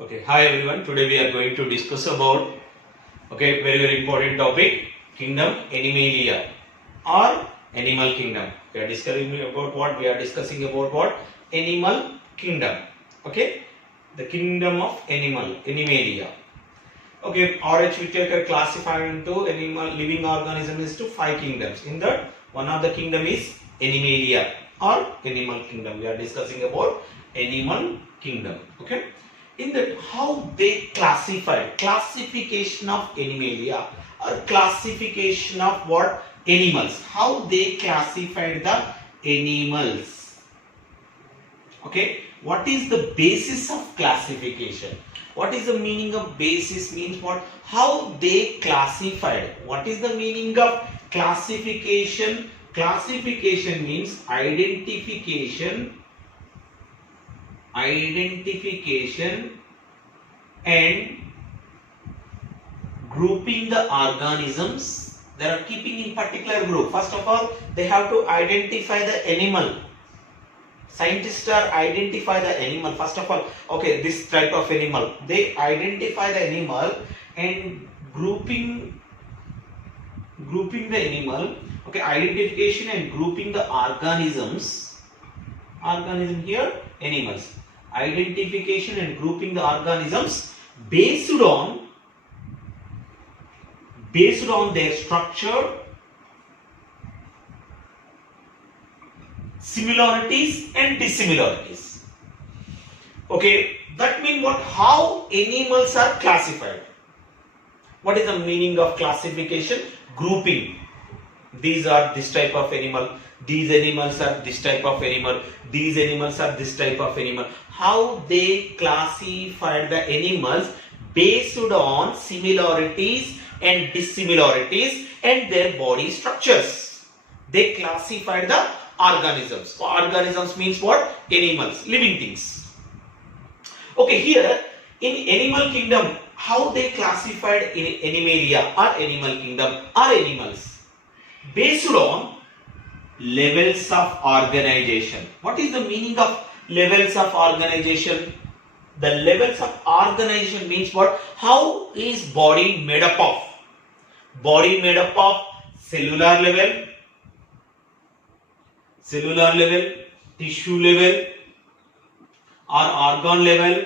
Okay, hi everyone. Today we are going to discuss about very important topic, kingdom Animalia or animal kingdom. We are discussing about what? We are discussing about what? Animal kingdom. Okay, the kingdom of Animalia. Okay, R.H. Whitaker classified into animal living organisms to 5 kingdoms. In that, one of the kingdom is Animalia or animal kingdom. We are discussing about animal kingdom. Okay, in that how they classification of Animalia or classification of what? Animals. How they classified the animals. Okay, what is the basis of classification? What is the meaning of basis? Means what? How they classified. What is the meaning of classification? Classification means identification and grouping the organisms. They are keeping in particular group. First of all, they have to identify the animal. Scientists are identify the animal. First of all, okay, this type of animal. They identify the animal and grouping the animal. Okay, identification and grouping the organisms. Organism here, animals. Identification and grouping the organisms based on their structure, similarities and dissimilarities. Okay, that means what? How animals are classified. What is the meaning of classification? Grouping. These are this type of animal. These animals are this type of animal. These animals are this type of animal. How they classified the animals based on similarities and dissimilarities and their body structures. They classified the organisms. Organisms means what? Animals, living things. Okay, here in animal kingdom, how they classified in Animalia or animal kingdom are animals based on levels of organization. What is the meaning of levels of organization? The levels of organization means what? How is body made up of? Body made up of cellular level, tissue level, or organ level,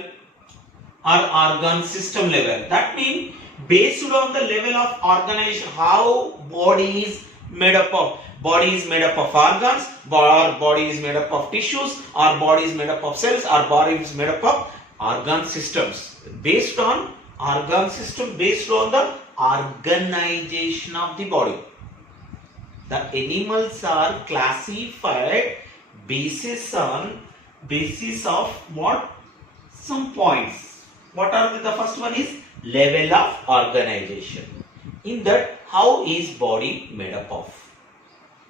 or organ system level. That means based on the level of organization, how body is made up of. Body is made up of organs, or body is made up of tissues, or body is made up of cells, or body is made up of organ systems. Based on organ system, based on the organization of the body. The animals are classified basis of what? Some points. What are the first one is level of organization. In that, how is body made up of?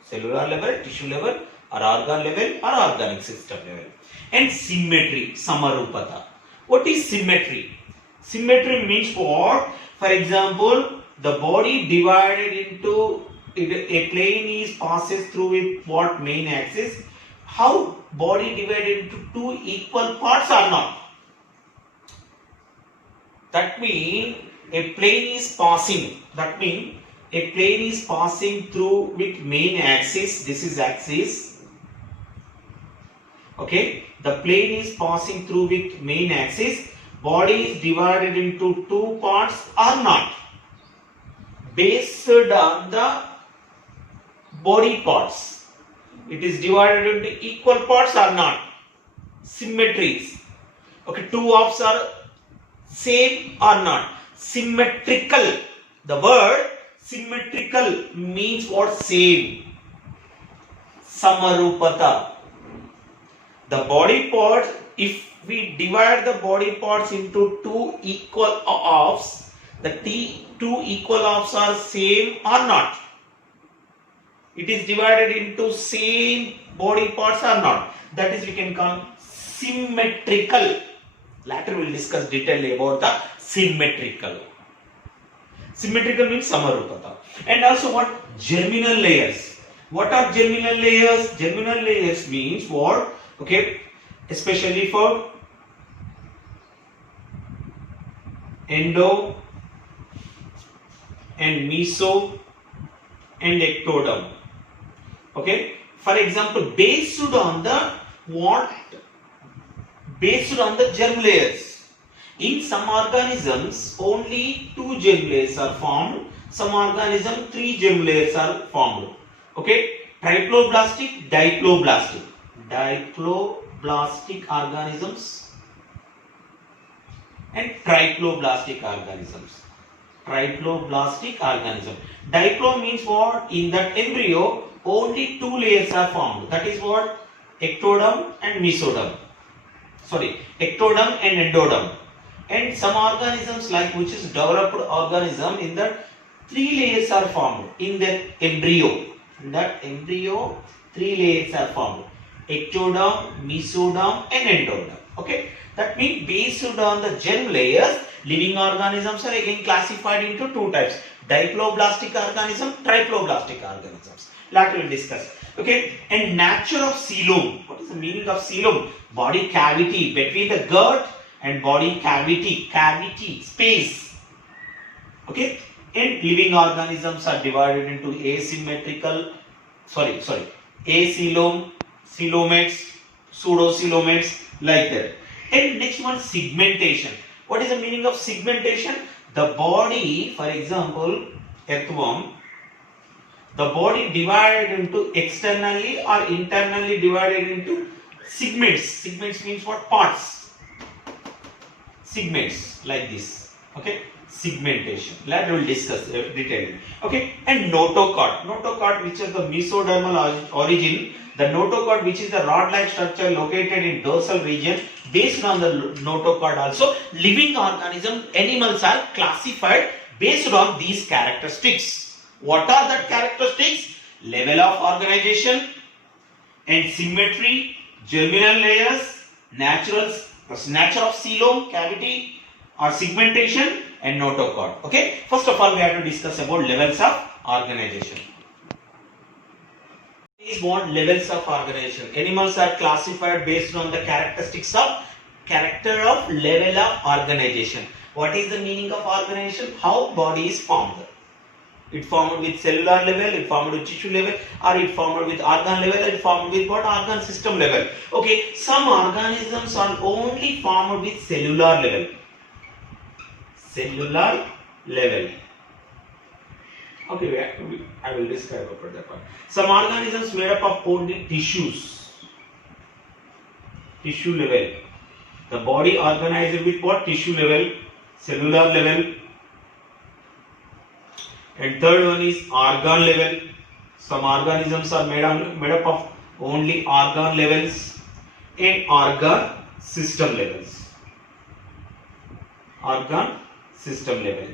Cellular level, tissue level, or organ level, or organic system level. And symmetry, samarupata. What is symmetry? Symmetry means what? For example, the body divided into a plane is passes through with what? Main axis. How body divided into 2 equal parts or not? That means a plane is passing. That means a plane is passing through with main axis. This is axis. Okay, the plane is passing through with main axis. Body is divided into 2 parts or not? Based on the body parts, it is divided into equal parts or not? Symmetries. Okay, 2 halves are same or not? Symmetrical. The word symmetrical means what? Same. Samarupata. The body parts, if we divide the body parts into 2 equal halves, the 2 equal halves are same or not? It is divided into same body parts or not? That is we can call symmetrical. Later we will discuss detail about the symmetrical. Symmetrical means samarupata. And also what? Germinal layers. What are germinal layers? Germinal layers means what? Okay, especially for endo and meso and ectoderm. Okay, for example, based on the germ layers. In some organisms only 2 germ layers are formed, some organisms 3 germ layers are formed. Okay, triploblastic, diploblastic organisms and triploblastic organisms. Diplo means what? In that embryo only 2 layers are formed. That is what? Ectoderm and mesoderm. Ectoderm and endoderm. And some organisms like which is developed organism, in that 3 layers are formed in that embryo. In that embryo 3 layers are formed: ectoderm, mesoderm and endoderm. Okay, that means based on the germ layers, living organisms are again classified into 2 types: diploblastic organism, triploblastic organisms. Later we will discuss. Okay, and nature of coelom. What is the meaning of coelom? Body cavity between the gut and body cavity space. Okay, and living organisms are divided into acoelom, coelomates, pseudocoelomates, like that. And next one, segmentation. What is the meaning of segmentation? The body, for example, earthworm, the body divided into externally or internally divided into segments. Segments means what? Parts. Segments like this. Okay, segmentation. Later we will discuss detailing. Okay, and notochord, which is the mesodermal origin. The notochord, which is the rod-like structure located in dorsal region. Based on the notochord also, living organism, animals are classified based on these characteristics. What are the characteristics? Level of organization and symmetry, germinal layers, nature of coelom, cavity or segmentation, and notochord. Okay, first of all we have to discuss about levels of organization. These what levels of organization. Animals are classified based on the characteristics of level of organization. What is the meaning of organization? How body is formed. It formed with cellular level, it formed with tissue level, or it formed with organ level, it formed with what? Organ system level. Okay, some organisms are only formed with cellular level. Okay, I will describe about that one. Some organisms made up of only tissue level. The body organized with what? Tissue level, cellular level. And third one is organ level. Some organisms are made up of only organ levels and organ system levels.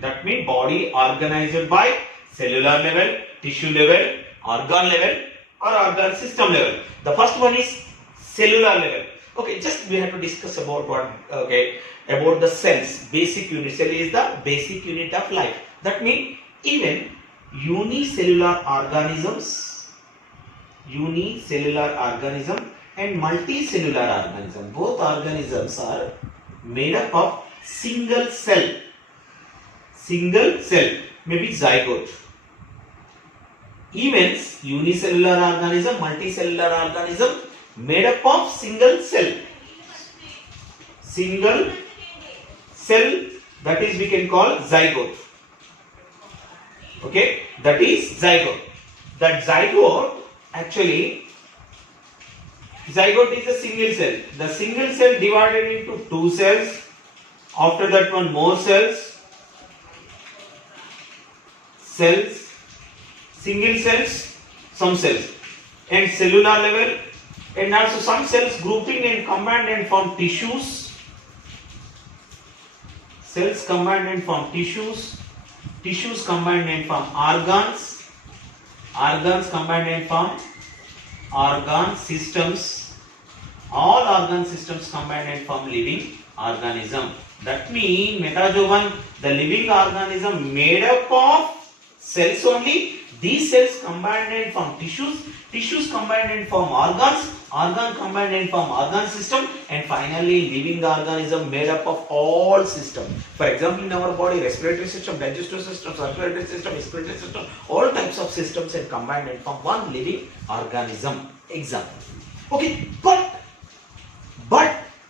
That means body organized by cellular level, tissue level, organ level or organ system level. The first one is cellular level. Okay, just we have to discuss about about the cells. Basic unit. Cell is the basic unit of life. That means even unicellular organism and multicellular organism, both organisms are made up of single cell, maybe zygote. Even unicellular organism, multicellular organism made up of single cell, that is we can call zygote. Okay, that is zygote. That zygote actually, zygote is a single cell. The single cell divided into 2 cells. After that one more cells, single cells, some cells, and cellular level, and also some cells grouping and combined and form tissues. Cells combined and form tissues. Tissues combined and form organs. Organs combined and form organ systems. All organ systems combined and form living organism. That means metazoan, the living organism made up of cells only, These cells combined and form tissues, tissues combined and form organs, organ combined and form organ system, and finally living organism made up of all systems. For example, in our body, respiratory system, digestive system, circulatory system, respiratory system, all types of systems and combined and form one living organism. Example. Okay, but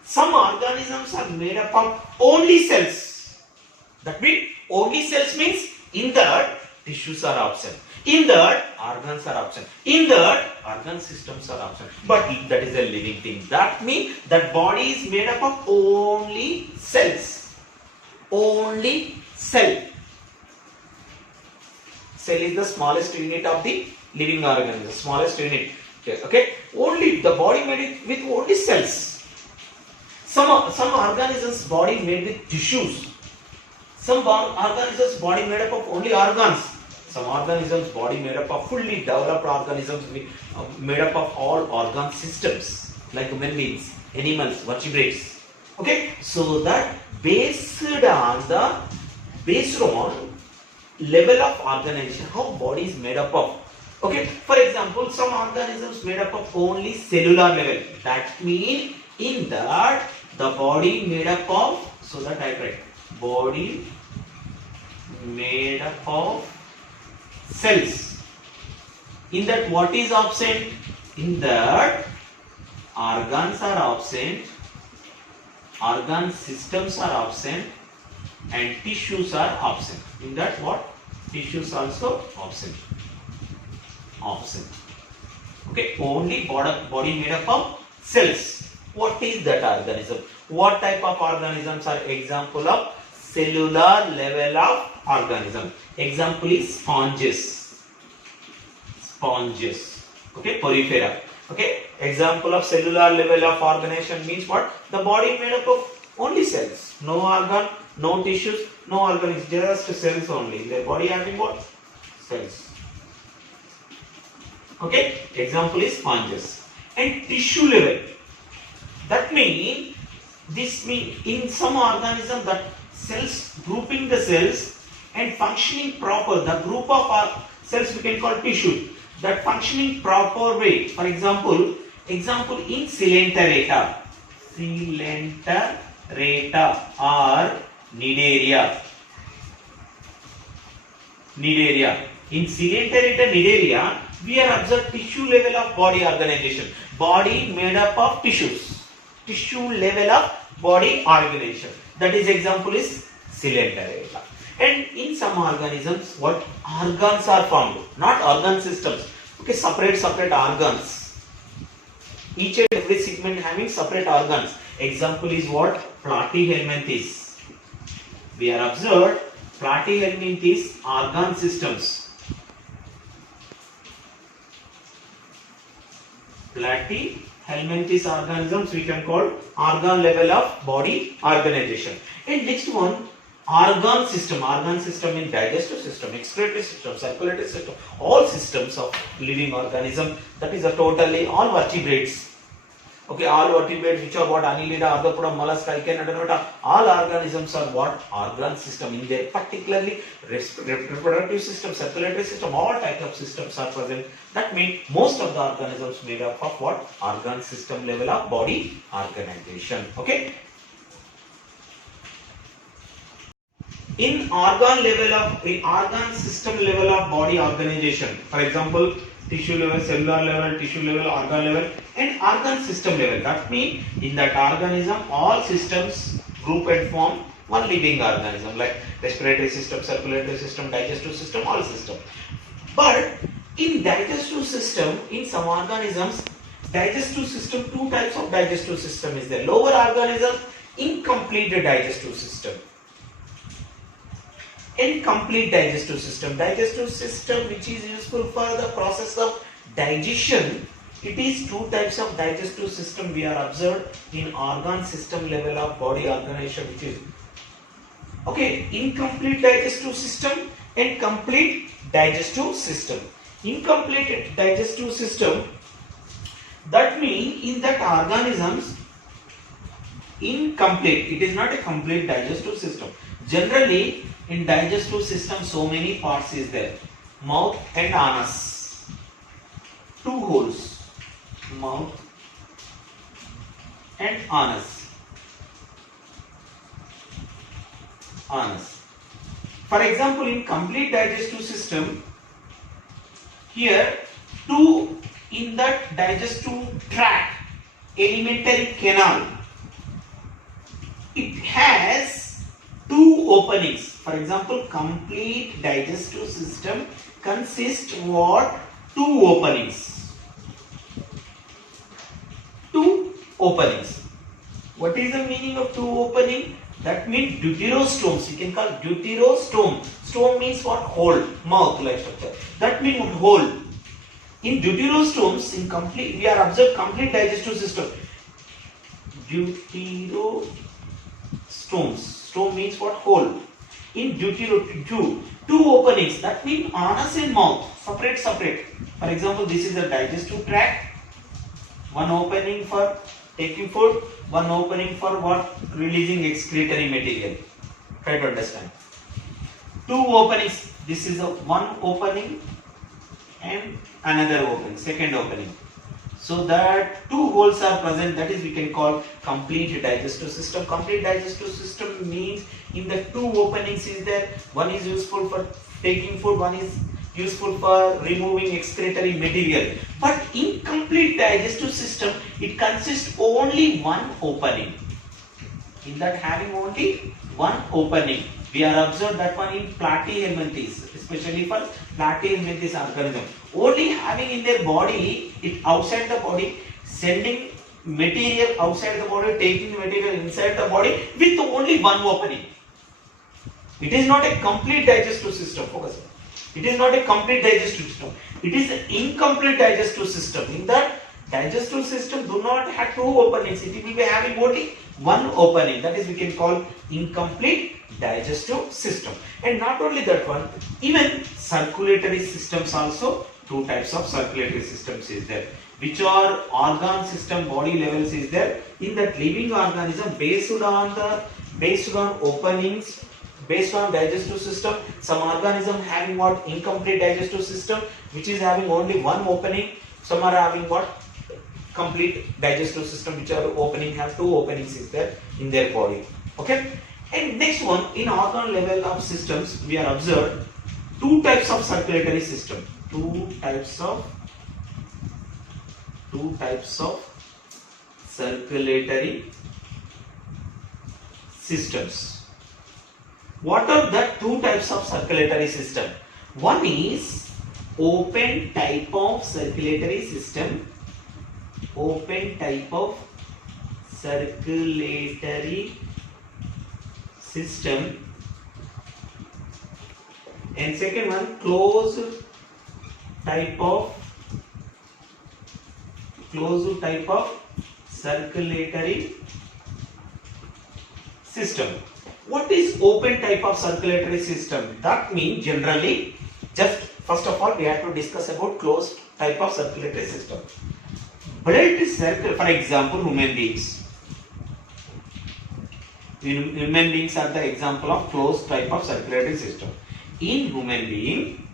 some organisms are made up of only cells. That means only cells means in that tissues are absent. In that organs are absent. In that organ systems are absent. But that is a living thing. That means that body is made up of only cells. Only cell. Cell is the smallest unit of the living organism. The smallest unit. Okay. Only the body made with only cells. Some organisms body made with tissues. Some organisms body made up of only organs. Some organisms body made up of fully developed organisms made up of all organ systems like human beings, animals, vertebrates. Okay, so that based on level of organization, how body is made up of. Okay, for example, some organisms made up of only cellular level. That means in that the body made up of, so that I write body made up of cells. In that what is absent? In that organs are absent, organ systems are absent, and tissues are absent. In that what? Tissues also absent. Okay, only body made up of cells. What is that organism? What type of organisms are example of cellular level of organism? Example is sponges. Okay, porifera. Okay, example of cellular level of organization means what? The body made up of only cells. No organ, no tissues, no organisms, just cells only. Their body having what? Cells. Okay, example is sponges. And tissue level. That means, in some organism that cells, grouping the cells and functioning proper, the group of cells we can call tissue, that functioning proper way. For example in Coelenterata or Cnidaria. In Coelenterata, Cnidaria, we are observed tissue level of body organization. Body made up of tissues. Tissue level of body organization. That is example is Coelenterata. And in some organisms, what organs are found? Not organ systems. Okay, separate organs. Each and every segment having separate organs. Example is what? Platyhelminthes. We are observed Platyhelminthes organ systems. Platyhelminthes organisms we can call organ level of body organization. And next one, organ system in digestive system, excretory system, circulatory system, all systems of living organism. That is a totally all vertebrates. Okay, all vertebrates which are what? Annelida, Arthropoda, mollusca, Echinodermata, all organisms are what? Organ system. In their particularly reproductive system, circulatory system, all types of systems are present. That means most of the organisms made up of what? Organ system level of body organization. Okay. In organ system level of body organization, for example, tissue level, cellular level, tissue level, organ level, and organ system level. That means in that organism, all systems group and form one living organism, like respiratory system, circulatory system, digestive system, all systems. But in digestive system, in some organisms, digestive system, two types of digestive system is there. Lower organism, incomplete digestive system. Incomplete digestive system which is useful for the process of digestion. It is two types of digestive system we are observed in organ system level of body organization, which is okay, incomplete digestive system and complete digestive system. Incomplete digestive system, that means in that organisms incomplete, it is not a complete digestive system. Generally in digestive system so many parts is there. mouth and anus. Two holes, mouth and anus. For example, in complete digestive system, here two in that digestive tract, alimentary canal, it has two openings. For example, complete digestive system consists what? Two openings. Two openings. What is the meaning of two opening? That means deuterostomes. You can call deuterostome. Stome means what? Hole, mouth like structure. That means hole. In deuterostomes, in complete, we are observed complete digestive system. Deuterostomes. Stome means what? Hole. In two openings. That means anus and mouth. Separate. For example, this is a digestive tract. One opening for taking food, one opening for what? Releasing excretory material. Try to understand. Two openings. This is a one opening and another opening, second opening. So that two holes are present, that is we can call complete digestive system. Complete digestive system means in the two openings is there, one is useful for taking food, one is useful for removing excretory material. But in complete digestive system, it consists only one opening. In that having only one opening. We are observed that one in platyhelminthes, especially for platyhelminthes organism. Only having in their body, it outside the body, sending material outside the body, taking material inside the body with only one opening. It is not a complete digestive system. Focus. It is not a complete digestive system. It is an incomplete digestive system. In that digestive system do not have two openings. It will be having only one opening. That is we can call incomplete digestive system. And not only that one, even circulatory systems also, two types of circulatory systems is there. Which are organ system, body levels is there. In that living organism based on openings, based on digestive system, some organism having what? Incomplete digestive system, which is having only one opening. Some are having what? Complete digestive system, which are opening, have two openings is there in their body. Okay. And next one, in organ level of systems, we are observed two types of circulatory system. Two types of circulatory systems. What are the two types of circulatory system? One is open type of circulatory system. Open type of circulatory system. And second one, closed type of circulatory system. What is open type of circulatory system? That means generally, just first of all we have to discuss about closed type of circulatory system. Blood circle, for example, human beings. Human beings are the example of closed type of circulatory system. In human being,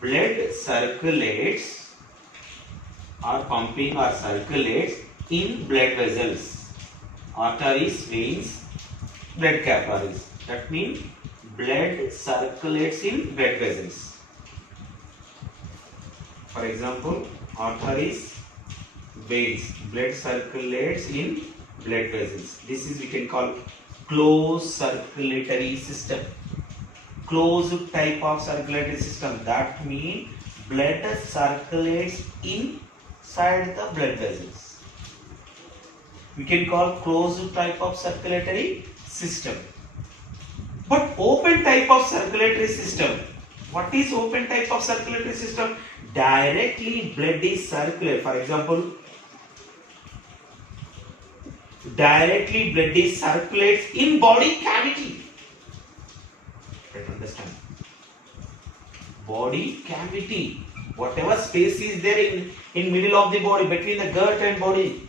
blood circulates or pumping or circulates in blood vessels, arteries, veins, blood capillaries. That means blood circulates in blood vessels. For example, arteries, veins, blood circulates in blood vessels. This is we can call closed circulatory system. Closed type of circulatory system. That means blood circulates inside the blood vessels. We can call closed type of circulatory system. But open type of circulatory system. What is open type of circulatory system? Directly blood is circulated. For example, directly blood is circulates in body cavity. Try to understand. Body cavity. Whatever space is there in middle of the body, between the gut and body,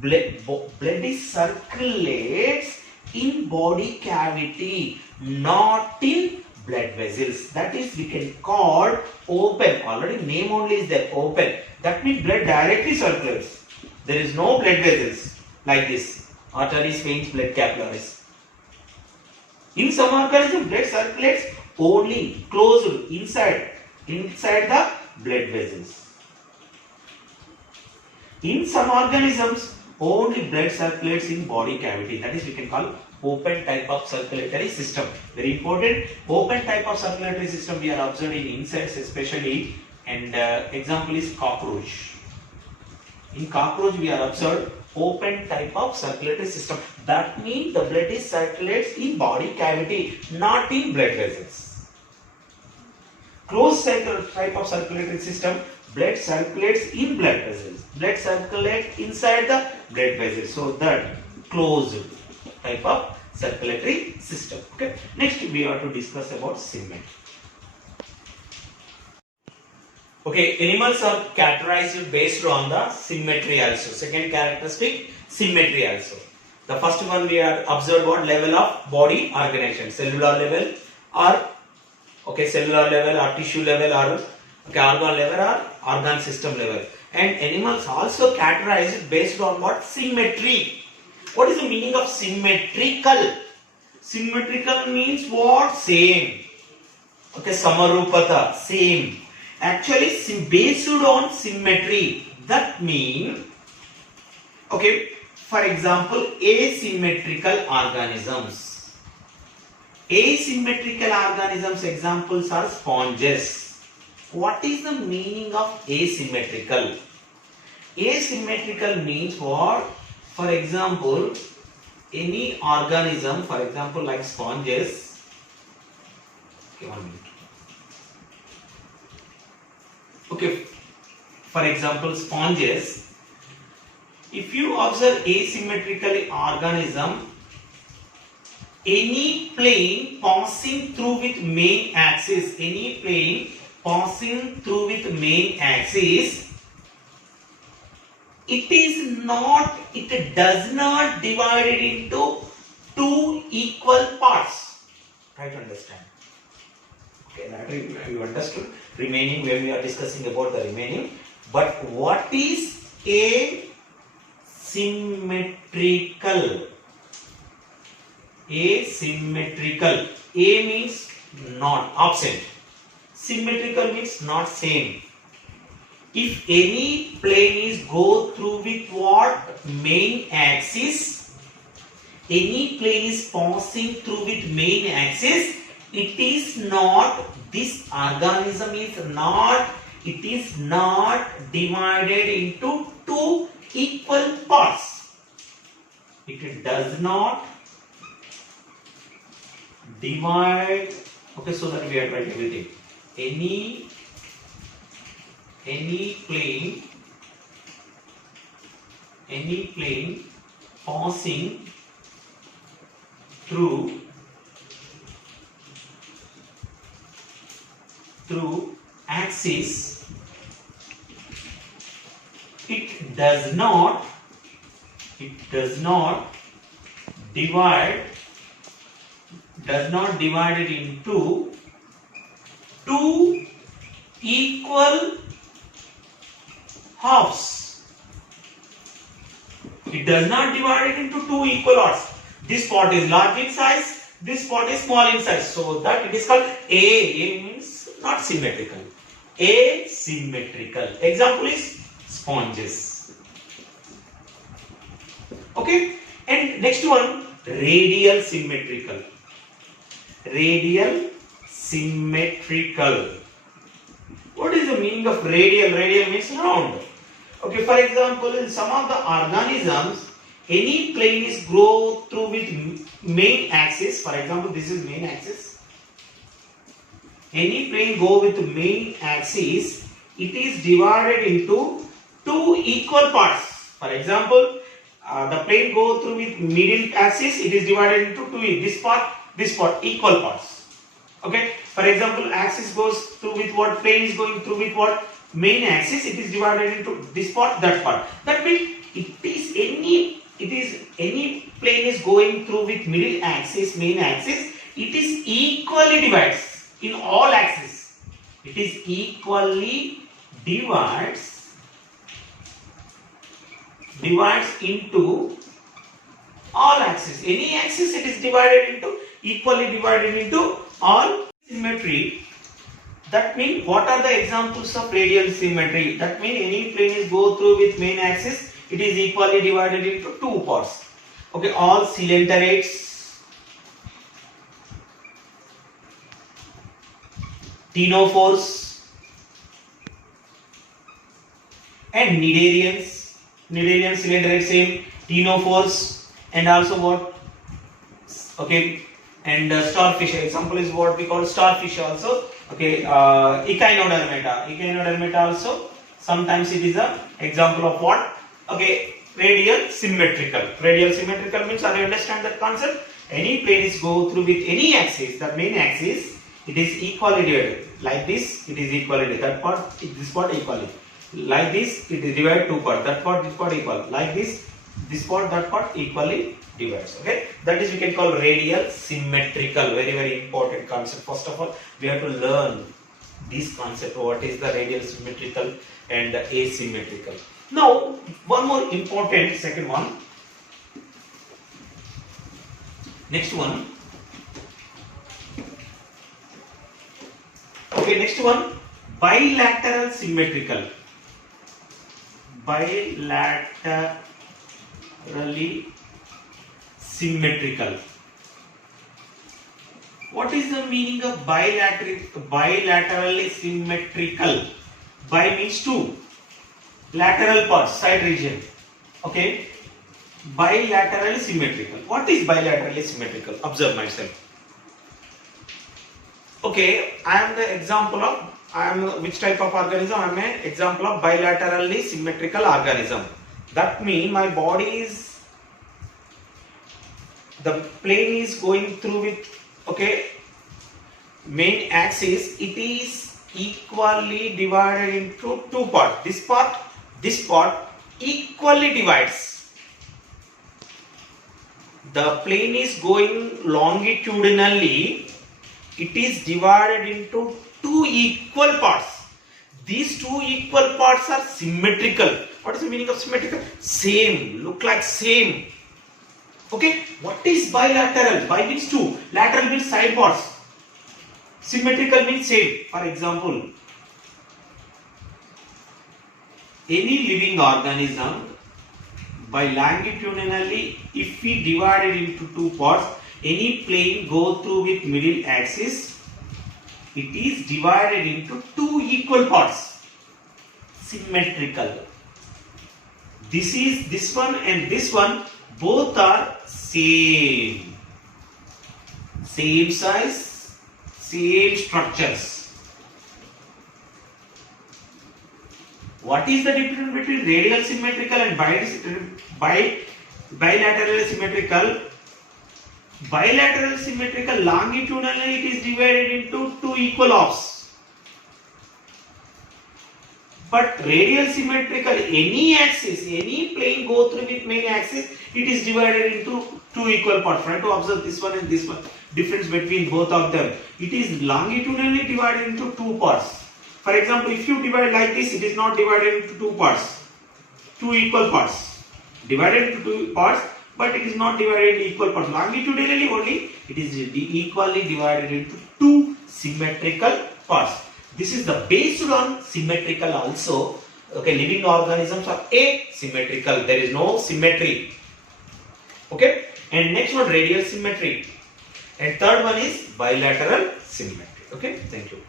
blood is circulates in body cavity, not in blood vessels. That is, we can call open. Already name only is there, open. That means blood directly circulates. There is no blood vessels like this. Arteries, veins, blood capillaries. In some organisms, blood circulates only closed inside the blood vessels. In some organisms, only blood circulates in body cavity. That is, we can call open type of circulatory system. Very important. Open type of circulatory system we are observing in insects especially, and example is cockroach. In cockroach we are observed open type of circulatory system. That means the blood is circulates in body cavity, not in blood vessels. Closed type of circulatory system, blood circulates in blood vessels. Blood circulates inside the blood vessels. So that closed type of circulatory system. Okay. Next we are to discuss about symmetry. Okay, animals are characterized based on the symmetry also. Second characteristic, symmetry also. The first one we are observed what level of body organization, cellular level or cellular level or tissue level or organ level or organ system level. And animals also characterized based on what? Symmetry. What is the meaning of symmetrical? Symmetrical means what? Same. Okay, samarupata, same. Actually, based on symmetry. That means, okay, for example, asymmetrical organisms. Asymmetrical organisms examples are sponges. What is the meaning of asymmetrical? Asymmetrical means what? For example, any organism, for example, like sponges. Okay, 1 minute. Okay, for example, sponges. If you observe asymmetrical organism, any plane passing through with main axis, it does not divide it into two equal parts. Try to understand. Okay, that you understood. Remaining, when we are discussing about the remaining. But what is asymmetrical? Asymmetrical. A means not, absent. Symmetrical means not same. If any plane is go through with what? Main axis. Any plane is passing through with main axis. It is not, this organism is not, it is not divided into two equal parts. It does not divide. Okay, so that we are writing everything. Any plane passing through axis, it does not divide it into two equal halves. It does not divide it into two equal halves. This part is large in size, this part is small in size. So that it is called A means not symmetrical. Asymmetrical. Example is sponges. Okay. And next one, radial symmetrical. Radial symmetrical. What is the meaning of radial? Radial means round. Okay, for example, in some of the organisms, any plane is go through with main axis. For example, this is main axis. Any plane go with main axis, it is divided into two equal parts. For example, the plane go through with middle axis, it is divided into two, this part, equal parts. Okay. For example, axis goes through with what? Plane is going through with what? Main axis, it is divided into this part, that part. That means any plane is going through with middle axis, main axis, it is equally divides. in all axes. It is equally divides into all axes. Any axis it is equally divided into all. Symmetry. That means what are the examples of radial symmetry? That means any plane is go through with main axis, it is equally divided into two parts. Okay, all cylinderates, ctenophores, and cnidarians. Cnidarian cylinderate same, ctenophores, and also what? Okay, and starfish. Example is what we call starfish also. Okay, echinodermata. Echinodermata also. Sometimes it is a example of what? Okay, radial symmetrical. Radial symmetrical means, are you understand that concept? Any plane is go through with any axis, the main axis, it is equally divided. Like this, it is equally divided. That part, this part equally. Like this, it is divided two parts. That part, this part equal. Like this part, that part equally divides. Okay, that is we can call radial symmetrical. Very, very important concept. First of all, we have to learn this concept. What is the radial symmetrical and the asymmetrical? Now, one more important second one. Next one. Okay, next one. Bilateral symmetrical. Bilaterally symmetrical. What is the meaning of bilaterally symmetrical? Bi means two. Lateral parts, side region. Okay. Bilaterally symmetrical. What is bilaterally symmetrical? Observe myself. Okay, I am the example of, which type of organism? I am an example of bilaterally symmetrical organism. That means my body is, the plane is going through with, okay, main axis, it is equally divided into two parts. This part equally divides. The plane is going longitudinally, it is divided into two equal parts. These two equal parts are symmetrical. What is the meaning of symmetrical? Same, look like same. Okay, what is bilateral? Bi means two, lateral means side parts. Symmetrical means same. For example, any living organism, by longitudinally, if we divide it into two parts, any plane go through with middle axis, it is divided into two equal parts. Symmetrical. This one and this one, both are same. Same size, same structures. What is the difference between radial symmetrical and bilateral symmetrical? Bilateral symmetrical, longitudinally it is divided into two equal halves. But radial symmetrical, any axis, any plane go through with main axis, it is divided into two equal parts. Try to observe this one and this one. Difference between both of them. It is longitudinally divided into two parts. For example, if you divide like this, it is not divided into two parts, two equal parts. Divided into two parts, but it is not divided into equal parts. Longitudinally only, it is equally divided into two symmetrical parts. This is the based on symmetrical also. Okay, living organisms are asymmetrical. There is no symmetry. Okay, and next one, radial symmetry. And third one is bilateral symmetry. Okay, thank you.